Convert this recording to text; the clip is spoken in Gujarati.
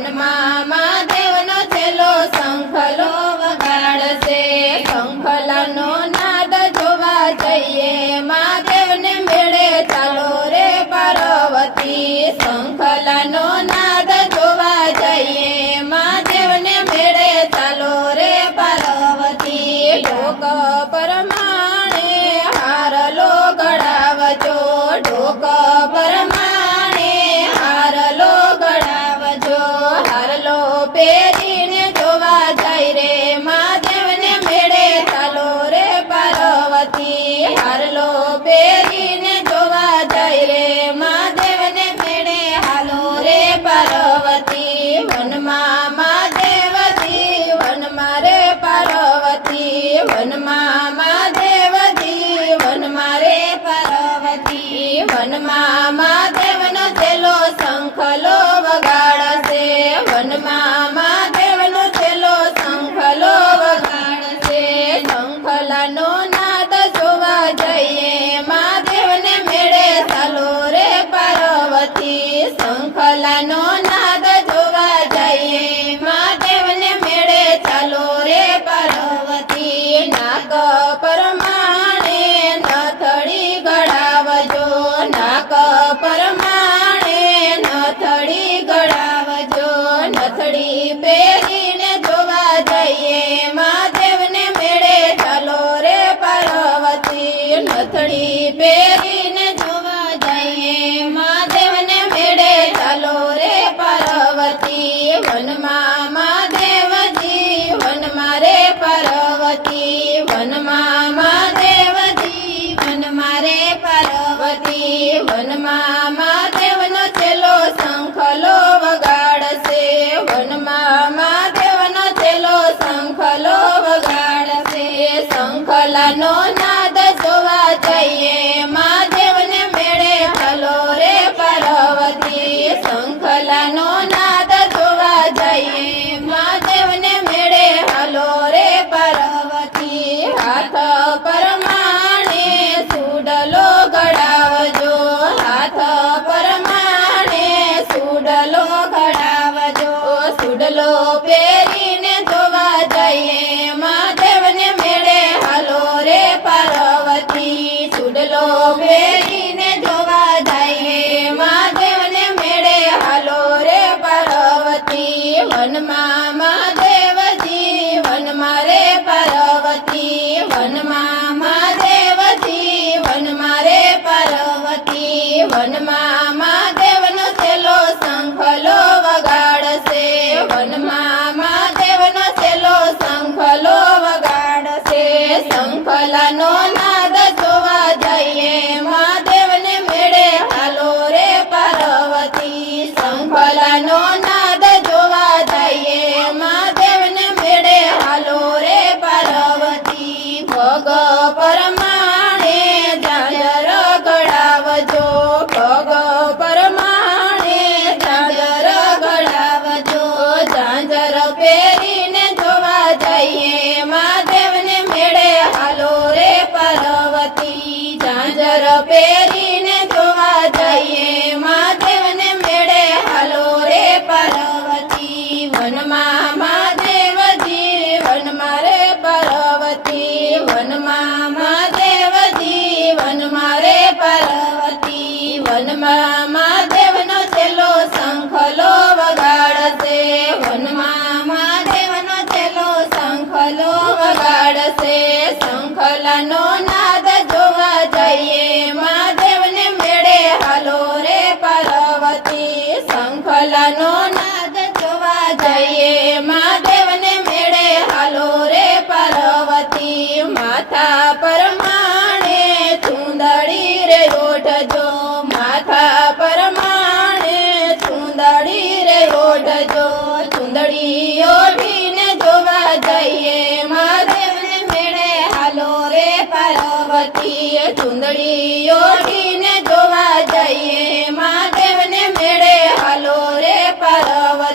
વનમાં મહાદેવનો છેલ્લો શંખલો વગાડશે શંખલાનો નાદ જોવા જઈએ મહાદેવને મેળે ચાલો રે પાર્વતી શંખલાનો નાદ જોવા જઈએ મહાદેવને મેળે ચાલો રે પાર્વતી ઢોક પરમાણે હારલો ગળાવજો ઢોક પરમાણે હારલો ગળાવજો હારલો પહેરીને જોવા જાય રે મહાદેવને મેળે ચાલો રે પાર્વતી હારલો પહેરીને જોવા જાય રે મહાદેવને મેળે હાલો રે પાર્વતી વનમાં મહાદેવજી વનમાં રે પાર્વતી વનમાં મહાદેવજી વનમાં રે પાર્વતી વનમાં મહાદેવનો છેલ્લો શંખલો વગાડશે વનમાં મહાદેવનો છેલ્લો શંખલો વગાડશે શંખલાનો નાદ જોવા જઈએ મહાદેવને મેળે ચાલો રે પાર્વતી શંખલાનો નાદ જોવા જઈએ મહાદેવને મેળે ચાલો રે પાર્વતી નાગ પરમાણે નથડી ગળાવજો નાગ પરમાણે નથડી ગળાવજો નથડી પહેરીને જોવા જઈએ મહાદેવને મેળે ચાલો રે પાર્વતી નથડી પહેરીને જોવા જઈએ મહાદેવને મેળે ચાલો રે પાર્વતી વનમાં મહાદેવજી વનમાં રે પાર્વતી વનમાં મહાદેવજી વનમાં રે પાર્વતી વનમાં મહાદેવનો છેલ્લો શંખલો વગાડશે વનમાં મહાદેવનો છેલ્લો શંખલો વગાડશે શંખલાનો નાદ જોવા જઈએ મહાદેવને મેળે ચાલો રે પાર્વતી શંખલાનો નાદ જોવા જઈએ મહાદેવને મેળે હાલો રે પાર્વતી હાથ પરમાણે સુડલો ગળાવજો હાથ પરમાણે સુડલો ગળાવજો સુડલો પહેરીને જોવા જઈએ મહાદેવને મેળે હાલો રે પાર્વતી સુડલો પહેરીને જોવા જઈએ મહાદેવને મેળે હાલો રે પાર્વતી વનમાં મહાદેવજી વનમાં રે પાર્વતી વનમાં મહાદેવજી વનમાં રે પાર્વતી વનમાં મહાદેવનો છેલ્લો શંખલો વગાડશે વનમાં મહાદેવનો છેલ્લો શંખલો વગાડશે શંખલાનો નાદ જોવા જઈએ મહાદેવને મેળે હાલો રે પાર્વતી શંખલાનો નાદ જોવા જઈએ મહાદેવને મેળે હાલો રે પાર્વતી ભગ પરમાણે ઝાંઝર ગળાવજો ભગ પરમાણે ઝાંઝર ગળાવજો ઝાંઝર પહેરીને જોવા જઈએ મહાદેવને મેળે હાલો રે પાર્વતી ઝાંઝર પહેરીને જોવા જઈએ મહાદેવને મેળે હાલો રે પાર્વતી વનમાં મહાદેવજી વનમાં રે પાર્વતી વનમાં મહાદેવજી વનમાં રે પાર્વતી વનમાં મહાદેવનો છેલ્લો શંખલો વગાડશે વનમાં મહાદેવનો છેલ્લો શંખલો વગાડશે શંખલાનો નાદ જોવા જઈએ મહાદેવને મેળે હાલો રે પાર્વતી શંખલાનો નાદ જોવા જઈએ મહાદેવને મેળે હાલો રે પાર્વતી માથા પરમાણે ચૂંદડી રે ઓઢજો માથા પરમાણે ચૂંદડી રે ઓઢજો ચૂંદડી ઓઢીને જોવા જઈએ મહાદેવને મેળે હાલો રે પાર્વતી ચૂંદડી ઓઢીને જોવા જઈએ